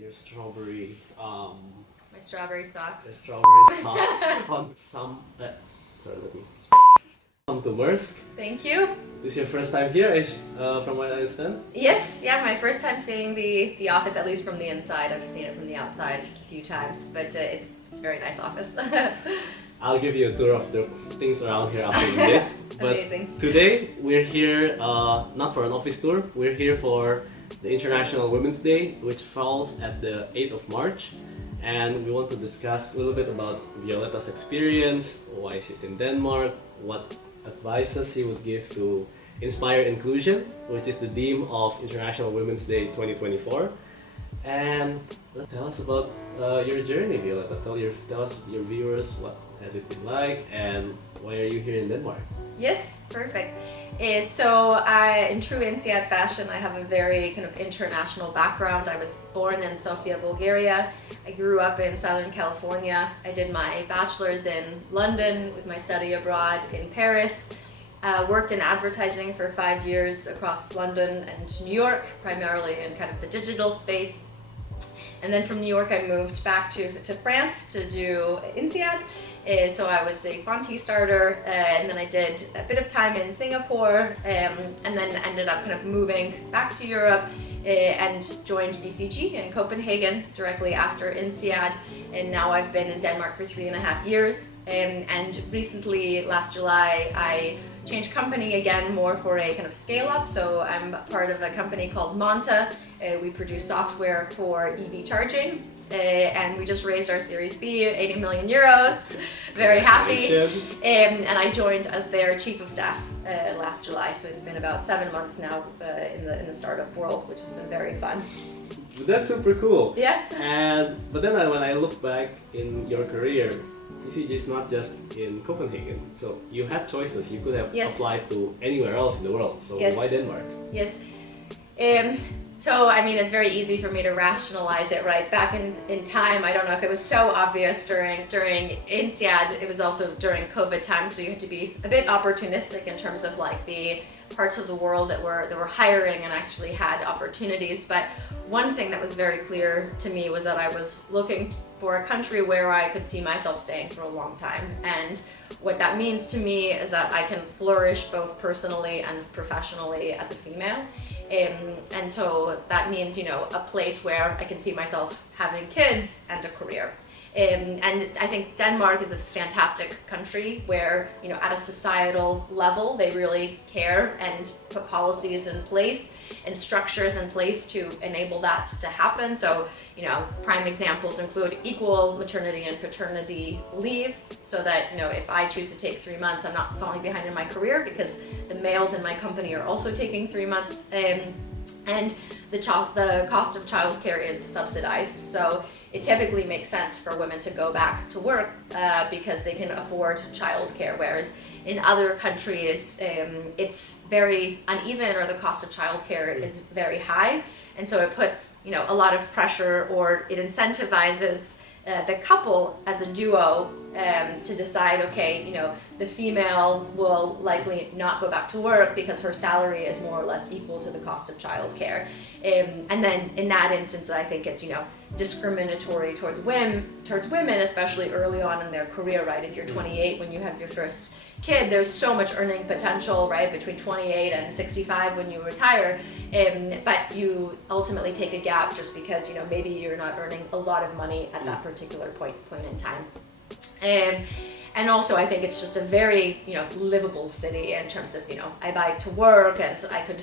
your strawberry, My strawberry socks. the strawberry socks on some. Sorry, let me. Welcome to Mersk. Thank you. This is your first time here, from what I understand. Yes, yeah, my first time seeing the office, at least from the inside. I've seen it from the outside a few times, but it's a very nice office. I'll give you a tour of the things around here after this. But Amazing. today we're here not for an office tour. We're here for the International Women's Day, which falls at the 8th of March. And we want to discuss a little bit about Violeta's experience, why she's in Denmark, what advices she would give to inspire inclusion, which is the theme of International Women's Day 2024. And tell us about your journey, Violeta. Tell us, your viewers, what has it been like and why are you here in Denmark? Yes, perfect. In true INSEAD fashion, I have a very kind of international background. I was born in Sofia, Bulgaria. I grew up in Southern California. I did my bachelor's in London with my study abroad in Paris. Worked in advertising for 5 years across London and New York, primarily in kind of the digital space. And then from New York, I moved back to France to do INSEAD. So I was a Fonty starter, and then I did a bit of time in Singapore, and then ended up kind of moving back to Europe and joined BCG in Copenhagen directly after INSEAD. And now I've been in Denmark for 3.5 years. And recently, last July, I changed company again, more for a kind of scale up. So I'm part of a company called Monta. We produce software for EV charging. And we just raised our Series B, 80 million euros. Very happy. And I joined as their chief of staff last July. So it's been about 7 months now in the startup world, which has been very fun. That's super cool. Yes. But then when I look back in your career, BCG is not just in Copenhagen. So you had choices. You could have applied to anywhere else in the world. So why Denmark? Yes. So, I mean, it's very easy for me to rationalize it, right? Back in time, I don't know if it was so obvious during INSEAD, it was also during COVID time, so you had to be a bit opportunistic in terms of like the parts of the world that were hiring and actually had opportunities. But one thing that was very clear to me was that I was looking for a country where I could see myself staying for a long time. And what that means to me is that I can flourish both personally and professionally as a female. And so that means, you know, a place where I can see myself having kids and a career. And I think Denmark is a fantastic country where, you know, at a societal level, they really care and put policies in place and structures in place to enable that to happen. So, you know, prime examples include equal maternity and paternity leave, so that, you know, if I choose to take 3 months, I'm not falling behind in my career because the males in my company are also taking 3 months. And the cost of childcare is subsidized. So it typically makes sense for women to go back to work because they can afford childcare, whereas in other countries it's very uneven, or the cost of childcare is very high, and so it puts, you know, a lot of pressure, or it incentivizes the couple as a duo to decide, okay, you know, the female will likely not go back to work because her salary is more or less equal to the cost of childcare. And then in that instance, I think it's, you know, discriminatory towards women, especially early on in their career, right? If you're 28 when you have your first kid, there's so much earning potential, right, between 28 and 65 when you retire, but you ultimately take a gap just because, you know, maybe you're not earning a lot of money at that particular point in time. And also, I think it's just a very, you know, livable city in terms of, you know, I bike to work, and I could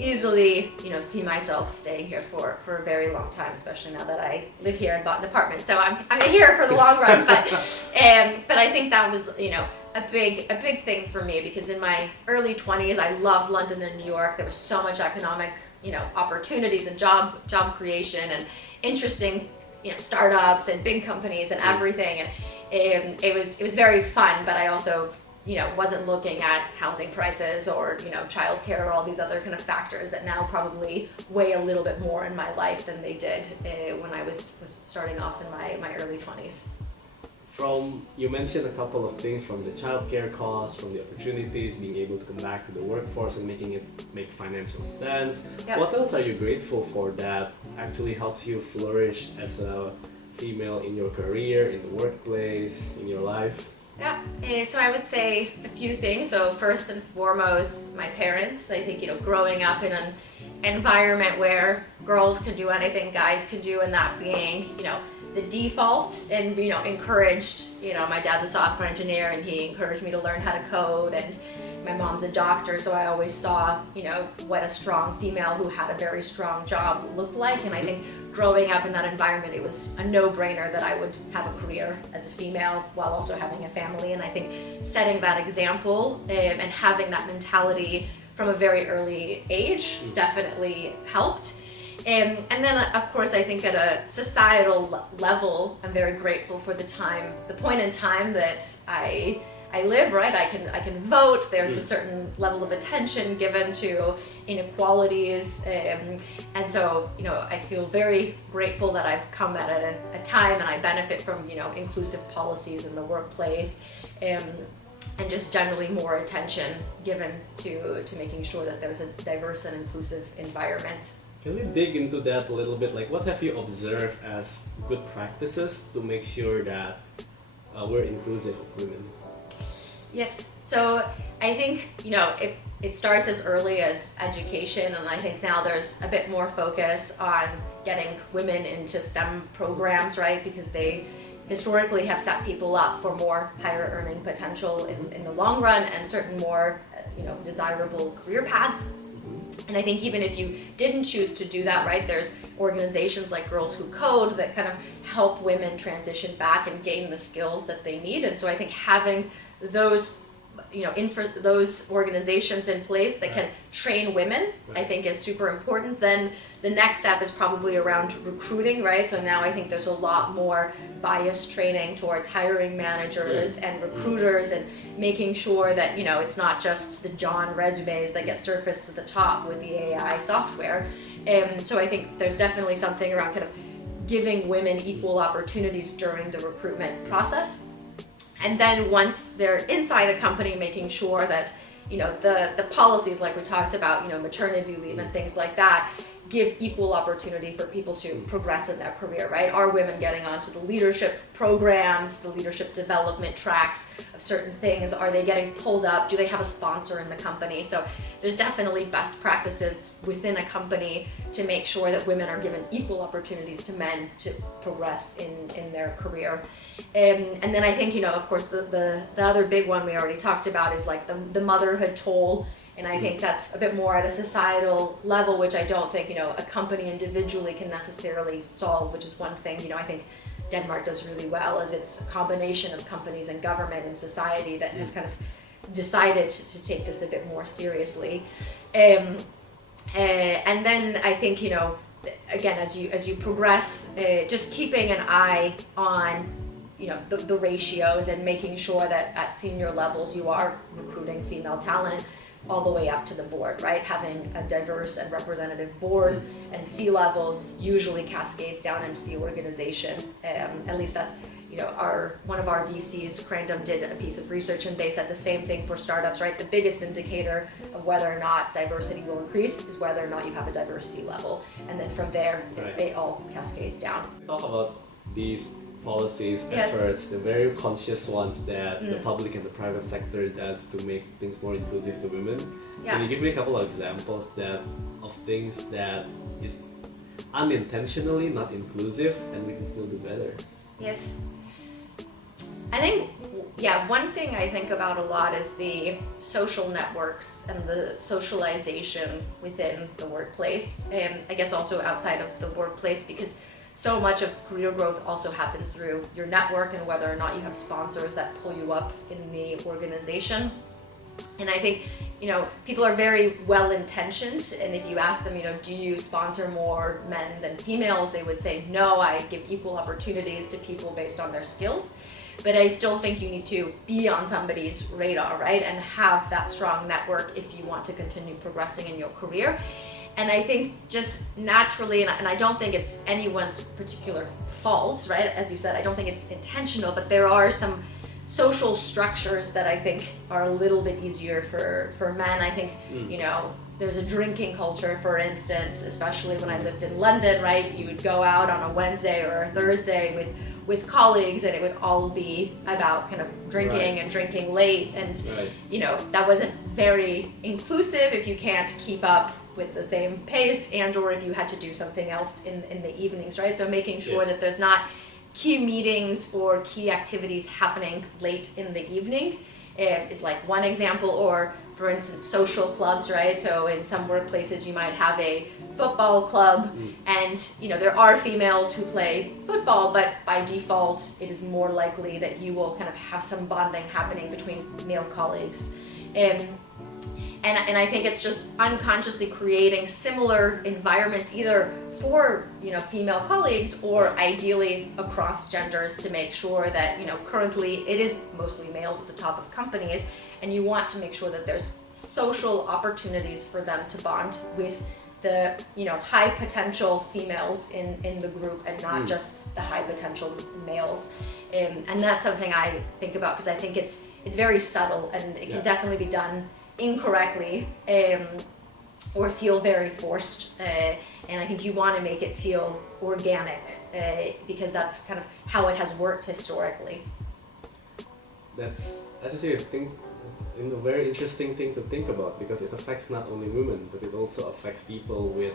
easily, you know, see myself staying here for a very long time, especially now that I live here and bought an apartment. So I'm here for the long run, but I think that was, you know, a big thing for me, because in my early 20s, I loved London and New York. There was so much economic, you know, opportunities and job creation and interesting, you know, startups and big companies and everything. And it was very fun, but I also, you know, wasn't looking at housing prices or, you know, childcare or all these other kind of factors that now probably weigh a little bit more in my life than they did when I was starting off in my early 20s. You mentioned a couple of things, from the childcare costs, from the opportunities, being able to come back to the workforce and making it make financial sense. Yep. What else are you grateful for that actually helps you flourish as a female in your career, in the workplace, in your life? Yeah, so I would say a few things. So first and foremost, my parents. I think, growing up in an environment where girls can do anything guys can do, and that being, the default, and, encouraged, my dad's a software engineer and he encouraged me to learn how to code, and my mom's a doctor, so I always saw, what a strong female who had a very strong job looked like. And I think growing up in that environment, it was a no-brainer that I would have a career as a female while also having a family. And I think setting that example and having that mentality from a very early age definitely helped. And then, of course, I think at a societal level, I'm very grateful for the point in time that I live, right? I can vote. There's a certain level of attention given to inequalities, and so I feel very grateful that I've come at a time, and I benefit from inclusive policies in the workplace, and just generally more attention given to making sure that there's a diverse and inclusive environment. Can we dig into that a little bit? Like, what have you observed as good practices to make sure that we're inclusive of women? Yes, so I think, it starts as early as education, and I think now there's a bit more focus on getting women into STEM programs, right? Because they historically have set people up for more higher earning potential in the long run, and certain more, desirable career paths. And I think even if you didn't choose to do that, right, there's organizations like Girls Who Code that kind of help women transition back and gain the skills that they need. And so I think having those, those organizations in place that can train women, I think is super important. Then the next step is probably around recruiting, right? So now I think there's a lot more bias training towards hiring managers and recruiters, and making sure that, it's not just the John resumes that get surfaced to the top with the AI software. And so I think there's definitely something around kind of giving women equal opportunities during the recruitment process. And then once they're inside a company, making sure that, the policies like we talked about, maternity leave and things like that, give equal opportunity for people to progress in their career, right? Are women getting onto the leadership programs, the leadership development tracks of certain things? Are they getting pulled up? Do they have a sponsor in the company? So there's definitely best practices within a company to make sure that women are given equal opportunities to men to progress in their career. And then I think, of course, the other big one we already talked about is like the motherhood toll. And I think that's a bit more at a societal level, which I don't think, a company individually can necessarily solve, which is one thing, I think Denmark does really well, is it's a combination of companies and government and society that has kind of decided to take this a bit more seriously. And then I think, again, as you progress, just keeping an eye on the ratios, and making sure that at senior levels you are recruiting female talent all the way up to the board, right? Having a diverse and representative board and C-level usually cascades down into the organization. At least that's, one of our VCs, Crandom, did a piece of research, and they said the same thing for startups, right? The biggest indicator of whether or not diversity will increase is whether or not you have a diverse C-level. And then from there, it all cascades down. Talk about these policies, efforts, the very conscious ones that the public and the private sector does to make things more inclusive to women. Can you give me a couple of examples of things that is unintentionally not inclusive and we can still do better? Yes. I think, one thing I think about a lot is the social networks and the socialization within the workplace, and I guess also outside of the workplace, because so much of career growth also happens through your network and whether or not you have sponsors that pull you up in the organization. And I think, people are very well-intentioned, and if you ask them, do you sponsor more men than females, they would say, no, I give equal opportunities to people based on their skills. But I still think you need to be on somebody's radar, right? And have that strong network if you want to continue progressing in your career. And I think just naturally, and I don't think it's anyone's particular fault, right? As you said, I don't think it's intentional, but there are some social structures that I think are a little bit easier for men. I think, you know, there's a drinking culture, for instance, especially when I lived in London, right? You would go out on a Wednesday or a Thursday with colleagues, and it would all be about kind of drinking and drinking late. And, you know, that wasn't very inclusive if you can't keep up with the same pace, and or if you had to do something else in the evenings, right? So making sure that there's not key meetings or key activities happening late in the evening is like one example. Or for instance, social clubs, right? So in some workplaces you might have a football club, and you know, there are females who play football, but by default it is more likely that you will kind of have some bonding happening between male colleagues. And I think it's just unconsciously creating similar environments, either for, you know, female colleagues or ideally across genders, to make sure that, you know, currently it is mostly males at the top of companies, and you want to make sure that there's social opportunities for them to bond with the, you know, high potential females in the group, and not just the high potential males. And that's something I think about, because I think it's very subtle, and it can definitely be done incorrectly, or feel very forced, and I think you want to make it feel organic, because that's kind of how it has worked historically. That's actually a very interesting thing to think about, because it affects not only women, but it also affects people with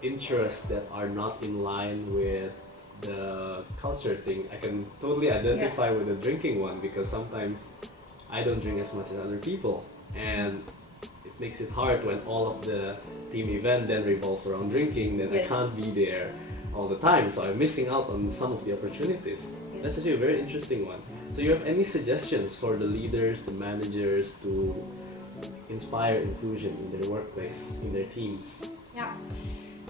interests that are not in line with the culture thing. I can totally identify with the drinking one, because sometimes I don't drink as much as other people, and it makes it hard when all of the team event then revolves around drinking. Then I can't be there all the time, so I'm missing out on some of the opportunities. That's actually a very interesting one. So you have any suggestions for the leaders, the managers, to inspire inclusion in their workplace, in their teams? Yeah.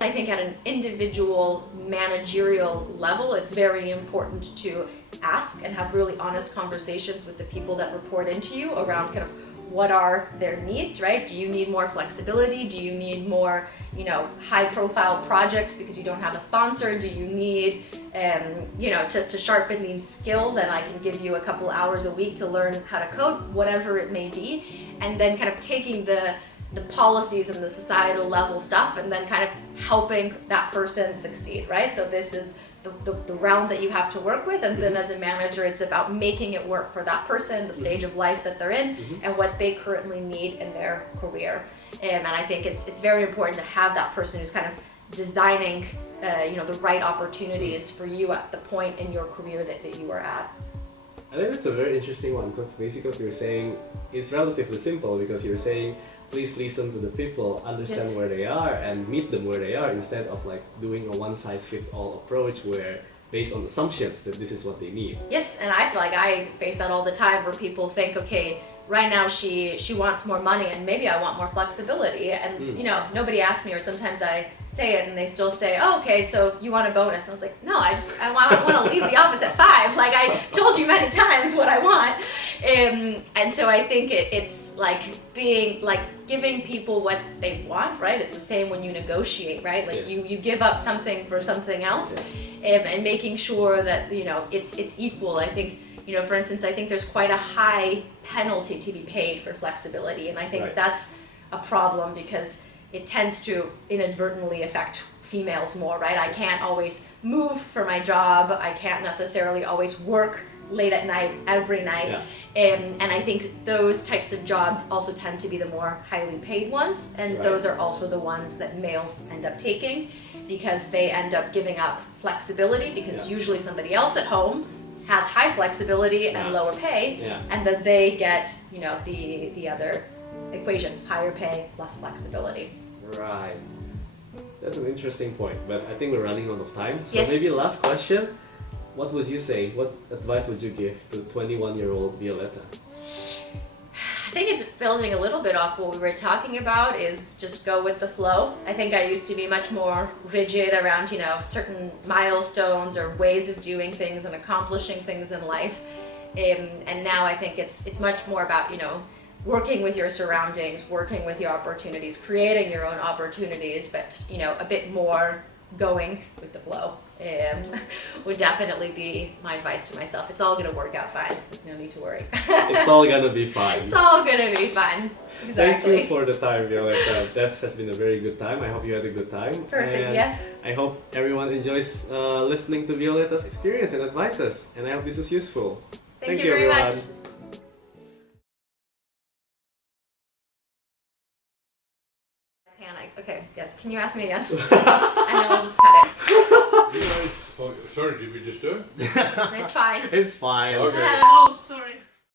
I think at an individual managerial level, it's very important to ask and have really honest conversations with the people that report into you around kind of what are their needs, right? Do you need more flexibility? Do you need more, you know, high profile projects because you don't have a sponsor? Do you need, you know, to sharpen these skills, and I can give you a couple hours a week to learn how to code, whatever it may be, and then kind of taking the policies and the societal level stuff, and then kind of helping that person succeed, right? So this is the realm that you have to work with, and then as a manager, it's about making it work for that person, the stage of life that they're in, and what they currently need in their career. And I think it's very important to have that person who's kind of designing, you know, the right opportunities for you at the point in your career that you are at. I think that's a very interesting one, because basically what you're saying is relatively simple, because you're saying please listen to the people, understand where they are, and meet them where they are, instead of like doing a one-size-fits-all approach where based on assumptions that this is what they need. Yes, and I feel like I face that all the time, where people think, okay, right now she wants more money, and maybe I want more flexibility, and you know, nobody asks me, or sometimes I say it and they still say, oh, okay, so you want a bonus. And I was like, no, I want to leave the office at 5. Like, I told you many times what I want. And so I think it's like being like giving people what they want, right? It's the same when you negotiate, right? Like you give up something for something else, and making sure that, you know, it's equal. I think, you know, for instance, I think there's quite a high penalty to be paid for flexibility, and I think that's a problem, because it tends to inadvertently affect females more, right? I can't always move for my job. I can't necessarily always work late at night every night. And I think those types of jobs also tend to be the more highly paid ones, and those are also the ones that males end up taking, because they end up giving up flexibility, because usually somebody else at home has high flexibility and lower pay, and then they get, you know, the other equation, higher pay, less flexibility. Right. That's an interesting point, but I think we're running out of time. So maybe last question, what would you say, what advice would you give to 21-year-old Violeta? I think it's building a little bit off what we were talking about, is just go with the flow. I think I used to be much more rigid around, you know, certain milestones or ways of doing things and accomplishing things in life. And now I think it's much more about, you know, working with your surroundings, working with your opportunities, creating your own opportunities, but you know, a bit more going with the flow would definitely be my advice to myself. It's all gonna work out fine. There's no need to worry. It's all gonna be fine. It's all gonna be fine. Exactly. Thank you for the time, Violeta. That has been a very good time. I hope you had a good time. Perfect, And yes. I hope everyone enjoys listening to Violeta's experience and advices. And I hope this was useful. Thank you very everyone. much. Panicked. Okay, yes. Can you ask me again? And then we'll just cut it. Sorry, did we disturb? It's fine. It's fine. Okay. Oh, sorry.